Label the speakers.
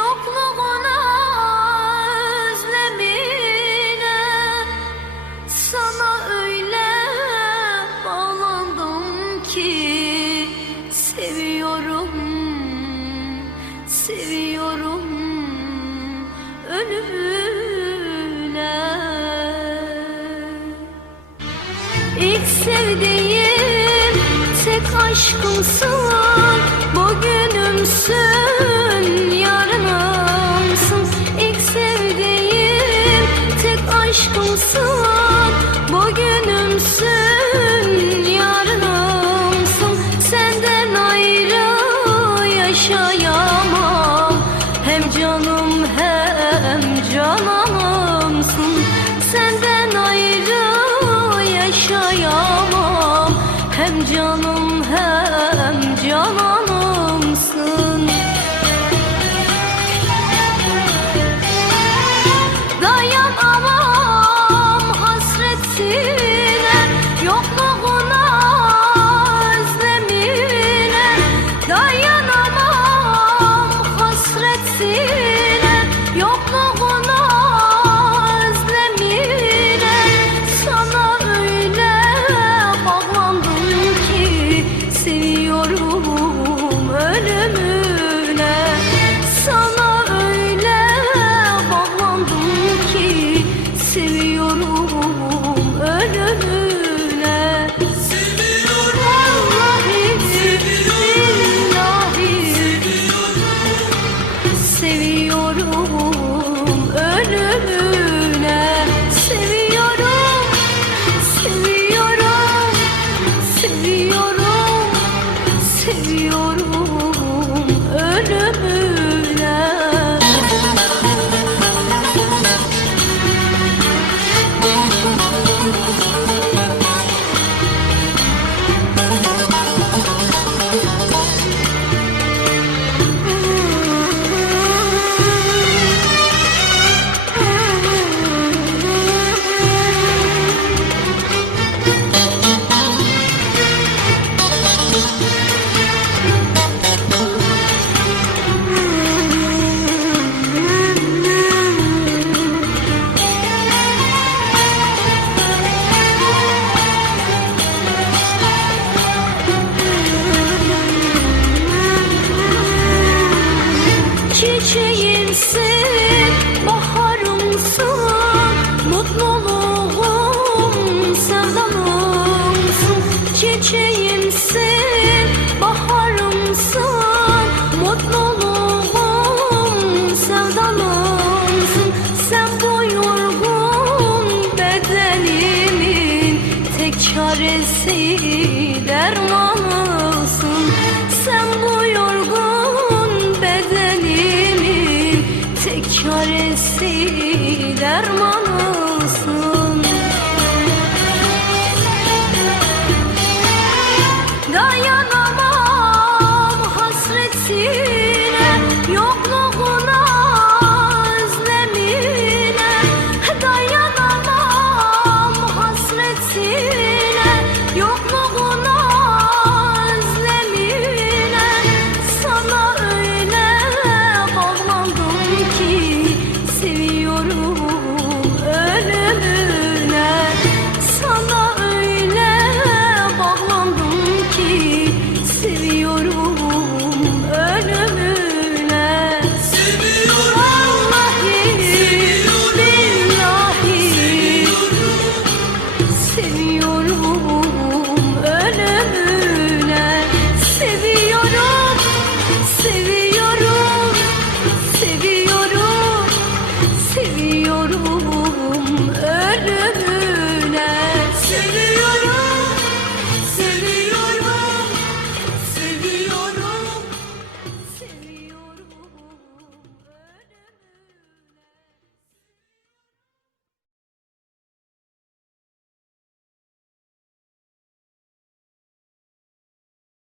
Speaker 1: Yokluğuna özlemine. Sana öyle bağlandım ki Seviyorum, seviyorum ölümüne. İlk sevdiğim tek aşkımsın Bugünümsün aşkımsın Bugünümsün yarınımsın. Senden ayrı yaşayamam. Hem canım hem cananımsın. Senden ayrı yaşayamam. Hem canım Seviyorum seviyorum. Ölümüne Çiçeğimsin, baharımsın, mutluluğum, sevdalımsın. Çiçeğimsin, baharımsın, mutluluğum, sevdalımsın. Sen bu yorgun bedenimin tek çaresi dermanısın. Çaresi dermanısın. Dayanamam